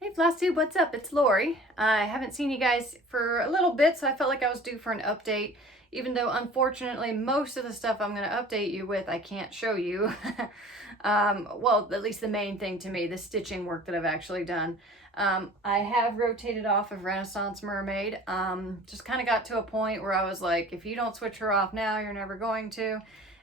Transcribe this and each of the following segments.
Hey Flosstube, what's up? It's Lori. I haven't seen you guys for a little bit, so I felt like I was due for an update, even though unfortunately most of the stuff I'm going to update you with I can't show you. Well, at least the main thing to me, the stitching work that I've actually done. I have rotated off of Renaissance Mermaid. Just kind of got to a point where I was like, if you don't switch her off now, you're never going to.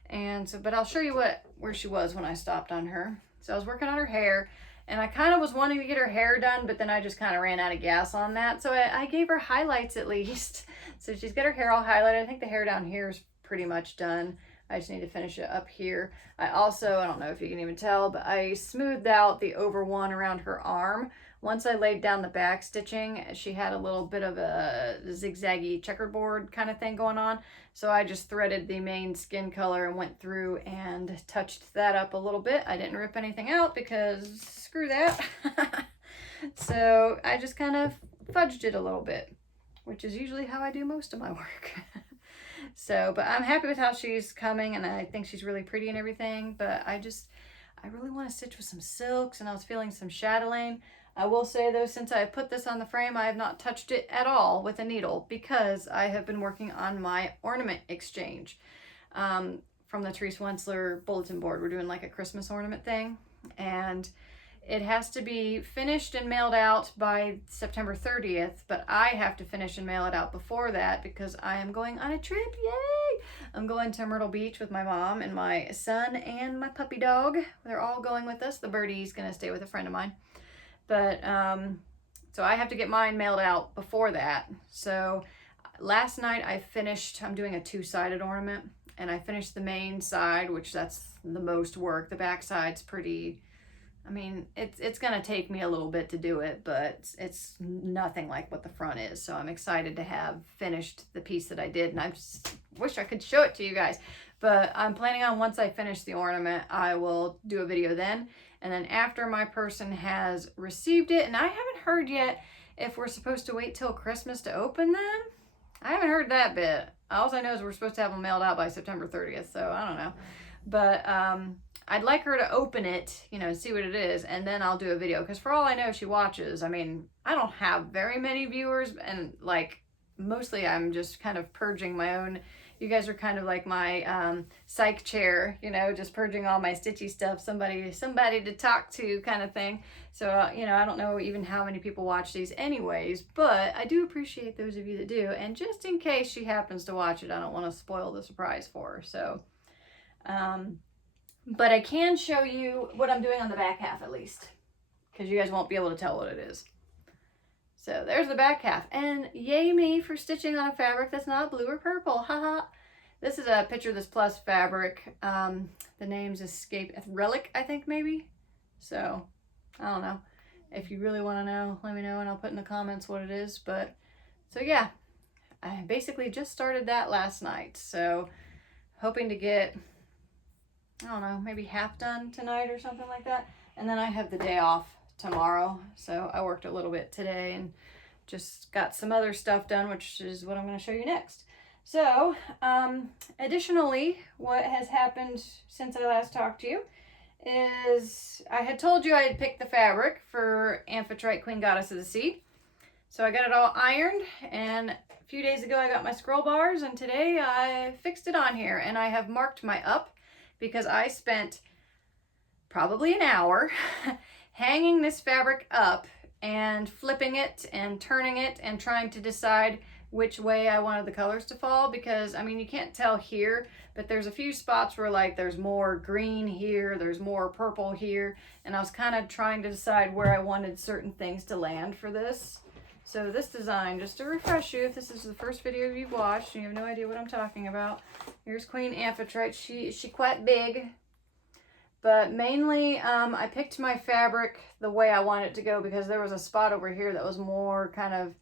And so, but I'll show you where she was when I stopped on her. So I was working on her hair. And I kind of was wanting to get her hair done, but then I just kind of ran out of gas on that. So I gave her highlights at least. So she's got her hair all highlighted. I think the hair down here is pretty much done. I just need to finish it up here. I don't know if you can even tell, but I smoothed out the over one around her arm. Once I laid down the back stitching, she had a little bit of a zigzaggy checkerboard kind of thing going on. So I just threaded the main skin color and went through and touched that up a little bit. I didn't rip anything out because screw that. So I just kind of fudged it a little bit, which is usually how I do most of my work. So, but I'm happy with how she's coming, and I think she's really pretty and everything, but I really want to stitch with some silks, and I was feeling some chatelaine. I will say though, since I put this on the frame, I have not touched it at all with a needle because I have been working on my ornament exchange from the Therese Wensler bulletin board. We're doing like a Christmas ornament thing, and it has to be finished and mailed out by September 30th, but I have to finish and mail it out before that because I am going on a trip. Yay! I'm going to Myrtle Beach with my mom and my son and my puppy dog. They're all going with us. The birdie's gonna stay with a friend of mine. But so I have to get mine mailed out before that. So last night I finished, I'm doing a two-sided ornament, and I finished the main side, which that's the most work. The back side's pretty, I mean, it's gonna take me a little bit to do it, but it's nothing like what the front is. So I'm excited to have finished the piece that I did, and I just wish I could show it to you guys. But I'm planning on, once I finish the ornament, I will do a video then. And then after my person has received it, and I haven't heard yet if we're supposed to wait till Christmas to open them. I haven't heard that bit. All I know is we're supposed to have them mailed out by September 30th, so I don't know. But I'd like her to open it, you know, and see what it is, and then I'll do a video. Because for all I know, she watches. I mean, I don't have very many viewers, and like, mostly I'm just kind of purging my own. You guys are kind of like my psych chair, you know, just purging all my stitchy stuff, somebody to talk to kind of thing. So, you know, I don't know even how many people watch these anyways, but I do appreciate those of you that do. And just in case she happens to watch it, I don't want to spoil the surprise for her. So, but I can show you what I'm doing on the back half at least, because you guys won't be able to tell what it is. So there's the back half, and yay me for stitching on a fabric that's not blue or purple, haha. This is a picture of this plus fabric. The name's escape, relic, I think maybe. So I don't know. If you really want to know, let me know, and I'll put in the comments what it is. But so yeah, I basically just started that last night. So hoping to get, I don't know, maybe half done tonight or something like that. And then I have the day off tomorrow, so I worked a little bit today and just got some other stuff done, which is what I'm going to show you next. So additionally, what has happened since I last talked to you is I had told you I had picked the fabric for Amphitrite, Queen Goddess of the Sea. So I got it all ironed, and a few days ago I got my scroll bars, and today I fixed it on here, and I have marked my up because I spent probably an hour hanging this fabric up and flipping it and turning it and trying to decide which way I wanted the colors to fall, because I mean, you can't tell here, but there's a few spots where like there's more green here, there's more purple here, and I was kind of trying to decide where I wanted certain things to land for this. So this design, just to refresh you, if this is the first video you've watched and you have no idea what I'm talking about, here's Queen Amphitrite. She's quite big. But mainly, I picked my fabric the way I want it to go because there was a spot over here that was more kind of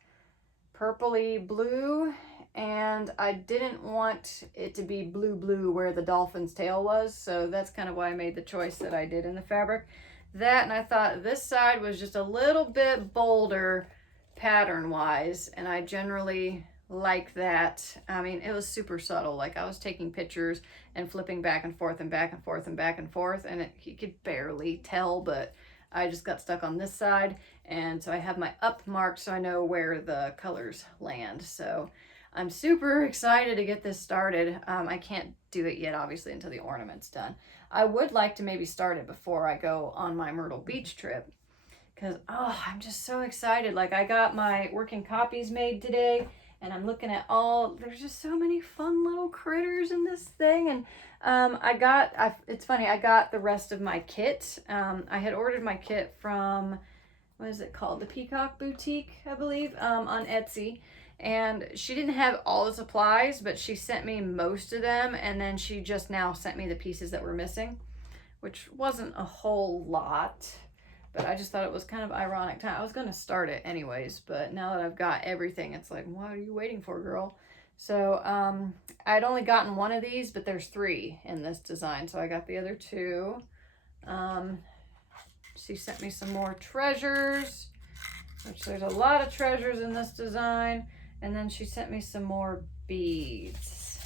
purpley blue, and I didn't want it to be blue where the dolphin's tail was, so that's kind of why I made the choice that I did in the fabric. That, and I thought this side was just a little bit bolder pattern-wise, and I generally like that. I mean, it was super subtle. Like, I was taking pictures and flipping back and forth and back and forth and back and forth, and you could barely tell, but I just got stuck on this side, and so I have my up marked so I know where the colors land. So I'm super excited to get this started. I can't do it yet, obviously, until the ornament's done. I would like to maybe start it before I go on my Myrtle Beach trip, because, oh, I'm just so excited. Like, I got my working copies made today, and I'm looking at there's just so many fun little critters in this thing. And it's funny, I got the rest of my kit. I had ordered my kit from, what is it called? The Peacock Boutique, I believe, on Etsy. And she didn't have all the supplies, but she sent me most of them, and then she just now sent me the pieces that were missing, which wasn't a whole lot, but I just thought it was kind of ironic time. I was going to start it anyways, but now that I've got everything, it's like, what are you waiting for, girl? So I'd only gotten one of these, but there's 3 in this design, so I got the other 2. She sent me some more treasures, which there's a lot of treasures in this design. And then she sent me some more beads.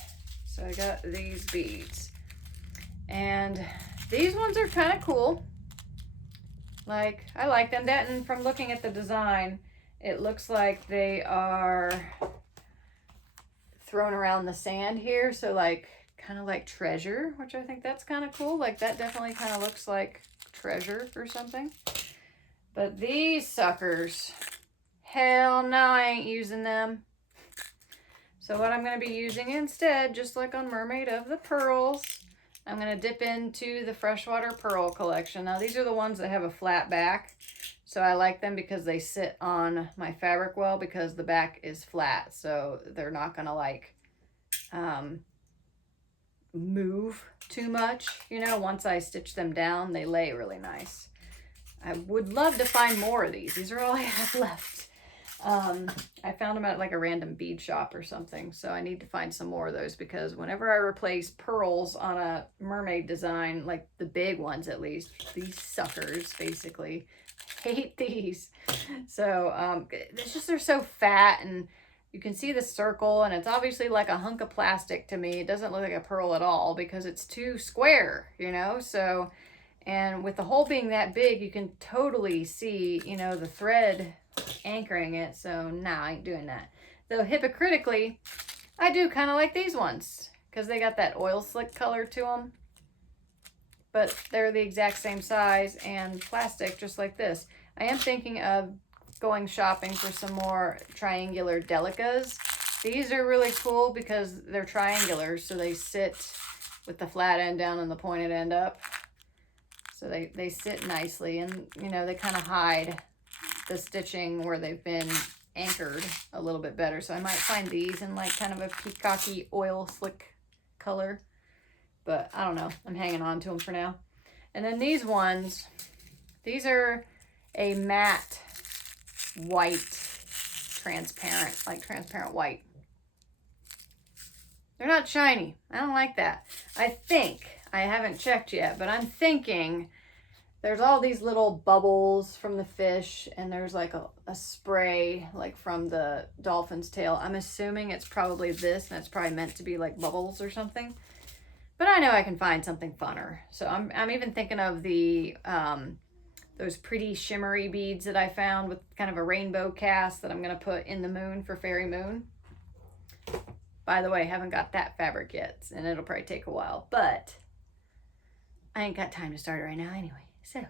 So I got these beads. And these ones are kind of cool. Like, I like them. That, and from looking at the design, it looks like they are thrown around the sand here. So like, kind of like treasure, which I think that's kind of cool. Like, that definitely kind of looks like treasure or something. But these suckers, hell no, I ain't using them. So what I'm going to be using instead, just like on Mermaid of the Pearls, I'm going to dip into the Freshwater Pearl collection. Now these are the ones that have a flat back. So I like them because they sit on my fabric well, because the back is flat. So they're not going to like move too much. You know, once I stitch them down, they lay really nice. I would love to find more of these. These are all I have left. I found them at like a random bead shop or something. So I need to find some more of those, because whenever I replace pearls on a mermaid design, like the big ones at least, these suckers basically, hate these. So it's just, they're so fat, and you can see the circle, and it's obviously like a hunk of plastic to me. It doesn't look like a pearl at all because it's too square, you know? So, and with the hole being that big, you can totally see, you know, the thread anchoring it. So nah, I ain't doing that. Though hypocritically, I do kind of like these ones because they got that oil slick color to them. But they're the exact same size and plastic, just like this. I am thinking of going shopping for some more triangular delicas. These are really cool because they're triangular, so they sit with the flat end down and the pointed end up. So they sit nicely, and you know, they kind of hide the stitching where they've been anchored a little bit better. So I might find these in like kind of a peacocky oil slick color, but I don't know. I'm hanging on to them for now. And then these ones, these are a matte white, transparent, like transparent white. They're not shiny. I don't like that. I think, I haven't checked yet, but I'm thinking there's all these little bubbles from the fish, and there's like a spray like from the dolphin's tail. I'm assuming it's probably this, and it's probably meant to be like bubbles or something. But I know I can find something funner. So I'm even thinking of the those pretty shimmery beads that I found with kind of a rainbow cast that I'm going to put in the moon for Fairy Moon. By the way, I haven't got that fabric yet, and it'll probably take a while, but I ain't got time to start it right now anyway. So,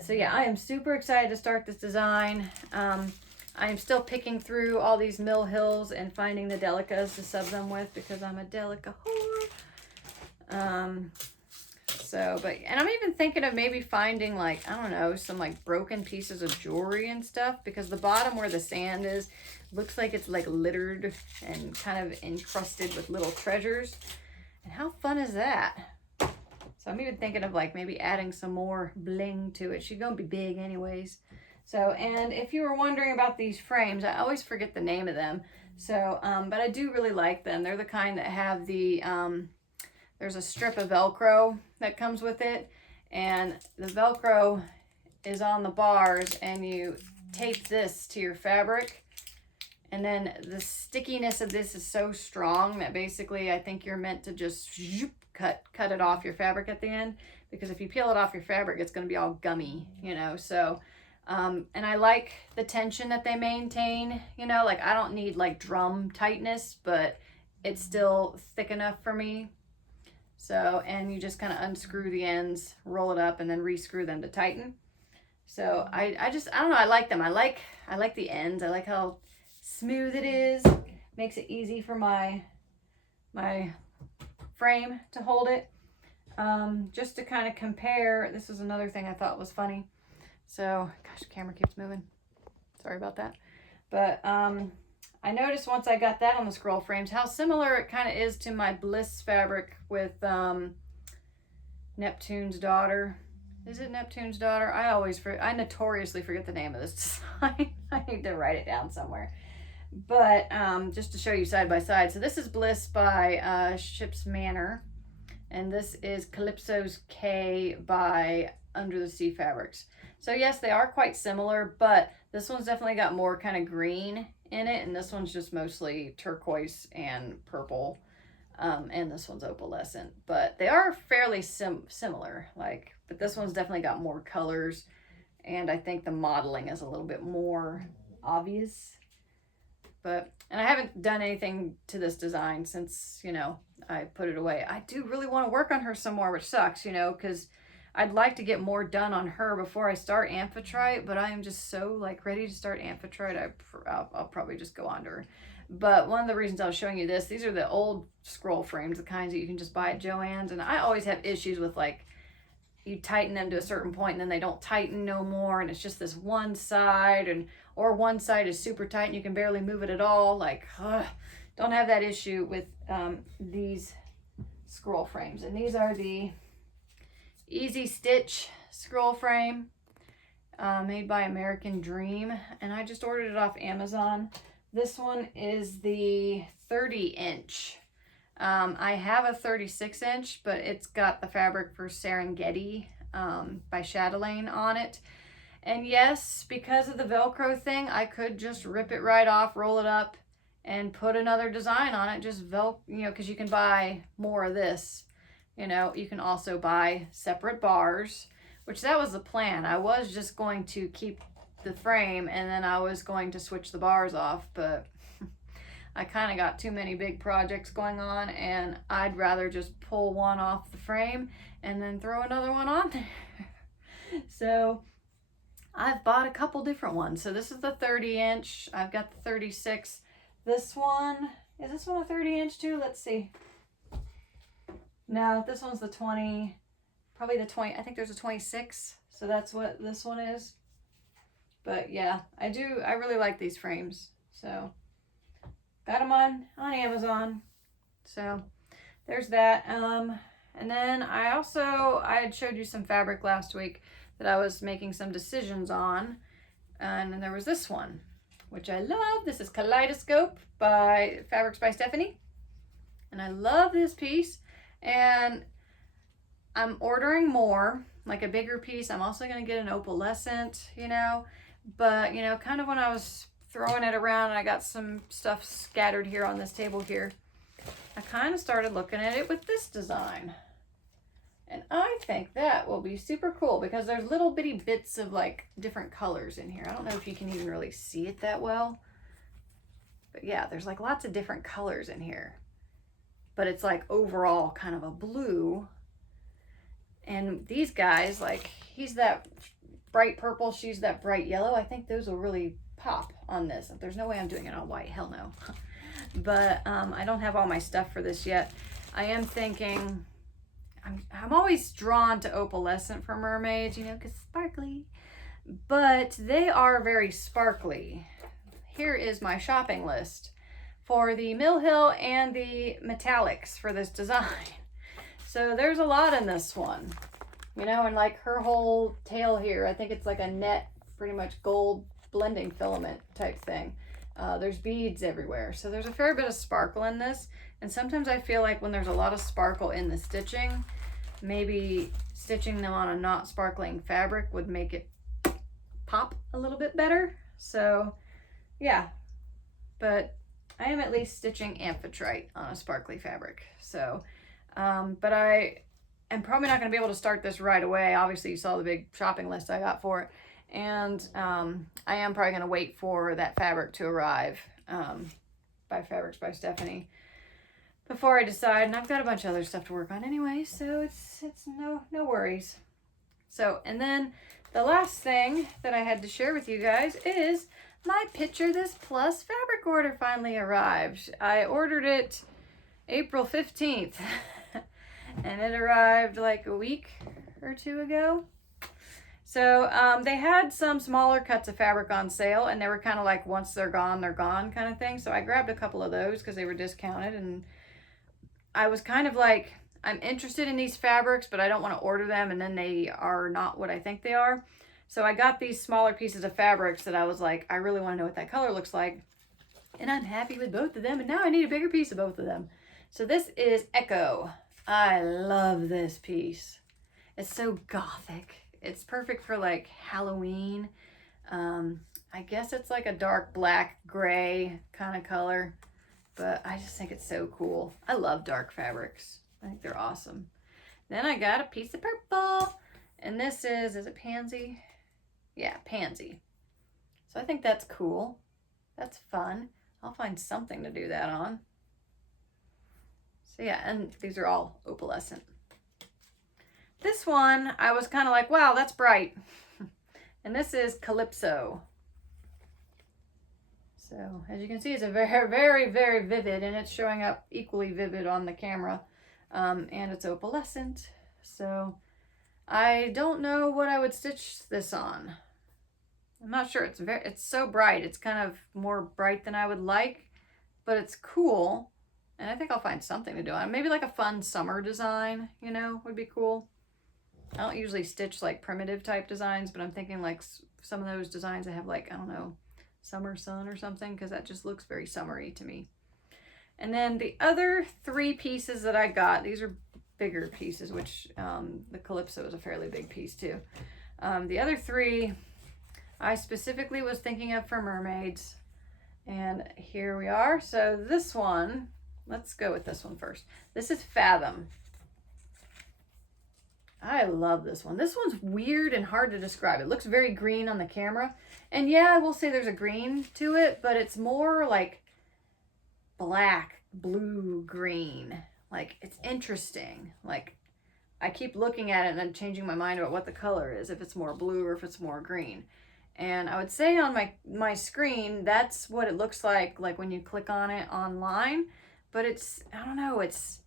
so yeah, I am super excited to start this design. I am still picking through all these Mill Hills and finding the delicas to sub them with, because I'm a delica whore. And I'm even thinking of maybe finding like, I don't know, some like broken pieces of jewelry and stuff, because the bottom where the sand is looks like it's like littered and kind of encrusted with little treasures. And how fun is that? So I'm even thinking of like maybe adding some more bling to it. She's gonna be big anyways. So, and if you were wondering about these frames, I always forget the name of them. So, but I do really like them. They're the kind that have the, there's a strip of Velcro that comes with it, and the Velcro is on the bars, and you tape this to your fabric, and then the stickiness of this is so strong that basically I think you're meant to just cut it off your fabric at the end, because if you peel it off your fabric, it's going to be all gummy, you know. So and I like the tension that they maintain, you know, like I don't need like drum tightness, but it's still thick enough for me. So, and you just kind of unscrew the ends, roll it up, and then re-screw them to tighten. So I don't know, I like them. I like the ends. I like how smooth it is. Makes it easy for my frame to hold it. Just to kind of compare, this is another thing I thought was funny. So, gosh, the camera keeps moving. Sorry about that. But I noticed once I got that on the scroll frames how similar it kind of is to my Bliss fabric with Neptune's Daughter. Is it Neptune's Daughter? I notoriously forget the name of this design. I need to write it down somewhere. But just to show you side by side. So this is Bliss by Ship's Manor. And this is Calypso's K by Under the Sea Fabrics. So yes, they are quite similar, but this one's definitely got more kind of green in it, and this one's just mostly turquoise and purple, and this one's opalescent. But they are fairly similar, like, but this one's definitely got more colors, and I think the modeling is a little bit more obvious. But, and I haven't done anything to this design since, you know, I put it away. I do really want to work on her some more, which sucks, you know, because I'd like to get more done on her before I start Amphitrite, but I am just so like ready to start Amphitrite. I'll probably just go on to her. But one of the reasons I was showing you this, these are the old scroll frames, the kinds that you can just buy at Joann's. And I always have issues with like, you tighten them to a certain point and then they don't tighten no more. And it's just this one side, or one side is super tight and you can barely move it at all. Like, don't have that issue with these scroll frames. And these are the Easy Stitch scroll frame, made by American Dream, and I just ordered it off Amazon. This one is the 30-inch. I have a 36-inch, but it's got the fabric for Serengeti by Chatelaine on it. And yes, because of the Velcro thing, I could just rip it right off, roll it up, and put another design on it. Just you know, because you can buy more of this. You know, you can also buy separate bars, which that was the plan. I was just going to keep the frame and then I was going to switch the bars off, but I kind of got too many big projects going on and I'd rather just pull one off the frame and then throw another one on there. So I've bought a couple different ones. So this is the 30-inch. I've got the 36. This one, is this one a 30-inch too? Let's see. No, this one's the 20, probably the 20, I think there's a 26. So that's what this one is. But yeah, I really like these frames. So got them on Amazon. So there's that. And then I had showed you some fabric last week that I was making some decisions on. And then there was this one, which I love. This is Kaleidoscope by Fabrics by Stephanie. And I love this piece. And I'm ordering more, like a bigger piece. I'm also going to get an opalescent, you know. But, you know, kind of when I was throwing it around and I got some stuff scattered here on this table here, I kind of started looking at it with this design. And I think that will be super cool because there's little bitty bits of like different colors in here. I don't know if you can even really see it that well. But yeah, there's like lots of different colors in here. But it's like overall kind of a blue. And these guys, like he's that bright purple, she's that bright yellow. I think those will really pop on this. There's no way I'm doing it on white, hell no. But I don't have all my stuff for this yet. I am thinking, I'm always drawn to opalescent for mermaids, you know, because sparkly. But they are very sparkly. Here is my shopping list for the Mill Hill and the metallics for this design. So there's a lot in this one, you know, and like her whole tail here, I think it's like a net, pretty much gold blending filament type thing. There's beads everywhere. So there's a fair bit of sparkle in this. And sometimes I feel like when there's a lot of sparkle in the stitching, maybe stitching them on a not sparkling fabric would make it pop a little bit better. So yeah, but I am at least stitching Amphitrite on a sparkly fabric. So, but I am probably not going to be able to start this right away. Obviously, you saw the big shopping list I got for it. And I am probably going to wait for that fabric to arrive by Fabrics by Stephanie before I decide. And I've got a bunch of other stuff to work on anyway, so it's no worries. So, and then the last thing that I had to share with you guys is my Picture This Plus fabric order finally arrived. I ordered it April 15th and it arrived like a week or two ago. So they had some smaller cuts of fabric on sale, and they were kind of like, once they're gone kind of thing. So I grabbed a couple of those because they were discounted, and I was kind of like, I'm interested in these fabrics, but I don't want to order them and then they are not what I think they are. So I got these smaller pieces of fabrics that I was like, I really want to know what that color looks like. And I'm happy with both of them, and now I need a bigger piece of both of them. So this is Echo. I love this piece. It's so gothic. It's perfect for like Halloween. I guess it's like a dark black gray kind of color, but I just think it's so cool. I love dark fabrics. I think they're awesome. Then I got a piece of purple, and this is it Pansy? Yeah, Pansy. So I think that's cool. That's fun. I'll find something to do that on. So yeah, and these are all opalescent. This one, I was kind of like, wow, that's bright. And this is Calypso. So as you can see, it's a very vivid, and it's showing up equally vivid on the camera. And it's opalescent. So I don't know what I would stitch this on. I'm not sure. It's so bright. It's kind of more bright than I would like, but it's cool. And I think I'll find something to do on it. Maybe like a fun summer design, you know, would be cool. I don't usually stitch like primitive type designs, but I'm thinking like some of those designs that have like, I don't know, summer sun or something, because that just looks very summery to me. And then the other three pieces that I got, these are bigger pieces, which the Calypso is a fairly big piece too. The other three I specifically was thinking of for mermaids, and here we are. So this one, let's go with this one first. This is Fathom. I love this one. This one's weird and hard to describe. It looks very green on the camera. And yeah, I will say there's a green to it, but it's more like black, blue, green. Like, it's interesting. Like, I keep looking at it and then changing my mind about what the color is, if it's more blue or if it's more green. And I would say on my screen, that's what it looks like when you click on it online. But it's, I don't know, it's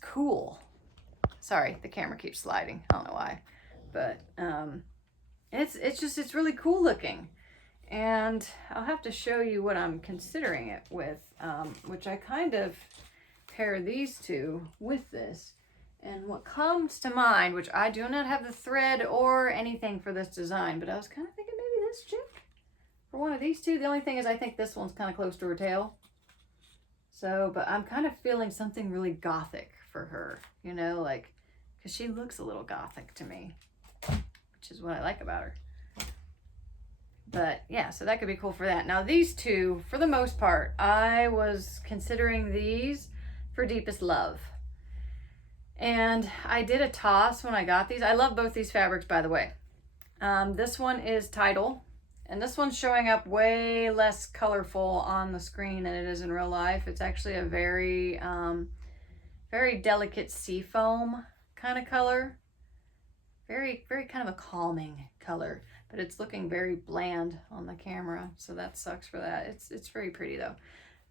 cool. Sorry, the camera keeps sliding. I don't know why. But it's really cool looking. And I'll have to show you what I'm considering it with, which I kind of pair these two with this. And what comes to mind, which I do not have the thread or anything for this design, but I was kind of thinking maybe this chick for one of these two. The only thing is I think this one's kind of close to her tail. So, but I'm kind of feeling something really gothic for her, you know, like, because she looks a little gothic to me, which is what I like about her. But yeah, so that could be cool for that. Now these two, for the most part, I was considering these for Deepest Love. And I did a toss when I got these. I love both these fabrics, by the way. This one is Tidal, and this one's showing up way less colorful on the screen than it is in real life. It's actually a very, very delicate seafoam kind of color. Very kind of a calming color, but it's looking very bland on the camera, so that sucks for that. It's very pretty though.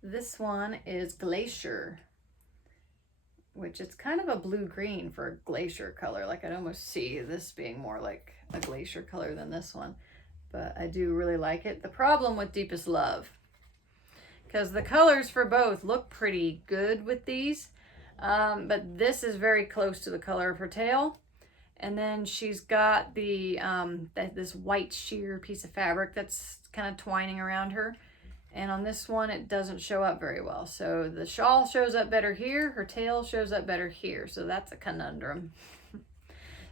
This one is Glacier, which it's kind of a blue-green for a glacier color. Like, I'd almost see this being more like a glacier color than this one, but I do really like it. The problem with Deepest Love, because the colors for both look pretty good with these, but this is very close to the color of her tail. And then she's got the this white sheer piece of fabric that's kind of twining around her. And on this one, it doesn't show up very well. So the shawl shows up better here. Her tail shows up better here. So that's a conundrum.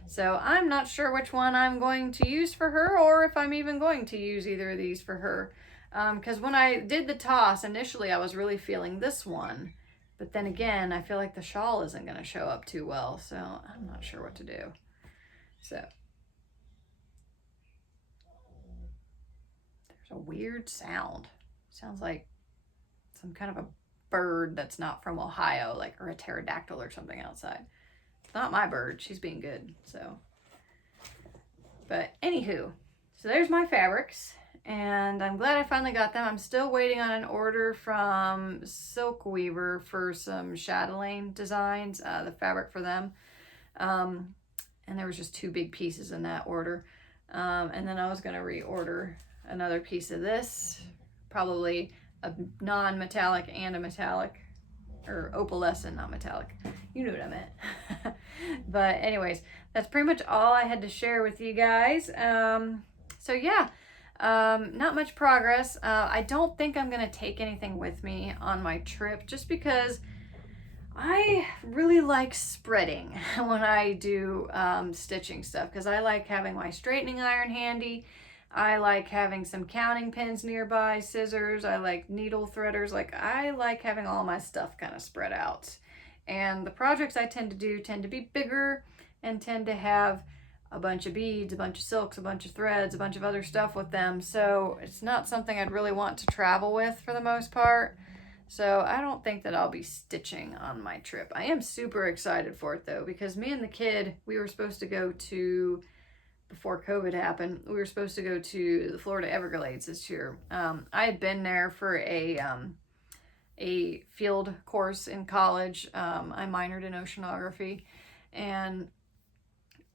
So I'm not sure which one I'm going to use for her, or if I'm even going to use either of these for her. Because when I did the toss, initially I was really feeling this one But then again, I feel like the shawl isn't going to show up too well, so I'm not sure what to do. So there's a weird sound. Sounds like some kind of a bird that's not from Ohio, like, or a pterodactyl or something outside. It's not my bird. She's being good, so. But anywho, so there's my fabrics. And I'm glad I finally got them. I'm still waiting on an order from Silk Weaver for some chatelaine designs, the fabric for them. And there was just 2 big pieces in that order. And then I was going to reorder another piece of this, probably a non-metallic and a metallic, or opalescent, not metallic. You know what I meant. But anyways, that's pretty much all I had to share with you guys. So yeah. Not much progress. I don't think I'm going to take anything with me on my trip just because I really like spreading when I do stitching stuff, because I like having my straightening iron handy. I like having some counting pins nearby, scissors. I like needle threaders. Like, I like having all my stuff kind of spread out. And the projects I tend to do tend to be bigger and tend to have a bunch of beads, a bunch of silks, a bunch of threads, a bunch of other stuff with them. So it's not something I'd really want to travel with for the most part. So I don't think that I'll be stitching on my trip. I am super excited for it though, because me and the kid, we were supposed to go to, before COVID happened, we were supposed to go to the Florida Everglades this year. I had been there for a field course in college. I minored in oceanography, and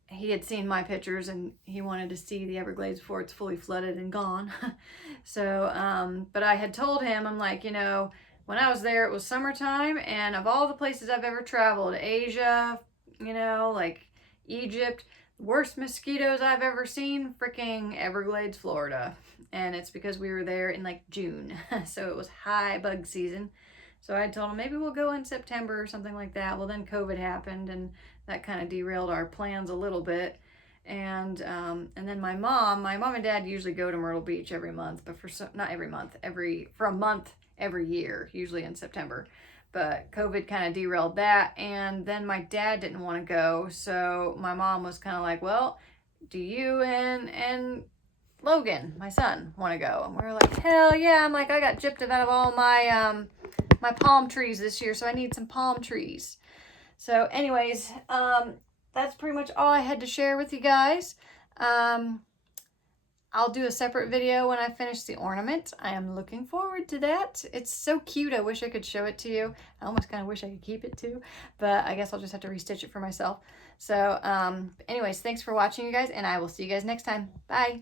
he had seen my pictures and he wanted to see the Everglades before it's fully flooded and gone. So, but I had told him, I'm like, you know, when I was there, it was summertime, and of all the places I've ever traveled, Asia, you know, like Egypt, worst mosquitoes I've ever seen, freaking Everglades, Florida. And it's because we were there in like June. So it was high bug season. So I told him maybe we'll go in September or something like that. Well, then COVID happened, and that kind of derailed our plans a little bit. And then my mom and dad usually go to Myrtle Beach every month, but not every month, for a month every year, usually in September. But COVID kind of derailed that, and then my dad didn't want to go, so my mom was kind of like, well, do you and Logan, my son, want to go? And we were like, hell yeah. I'm like, I got gypped out of all my my palm trees this year, so I need some palm trees. So anyways, that's pretty much all I had to share with you guys. I'll do a separate video when I finish the ornament. I am looking forward to that. It's so cute. I wish I could show it to you. I almost kind of wish I could keep it too, but I guess I'll just have to restitch it for myself. So anyways, thanks for watching, you guys, and I will see you guys next time. Bye.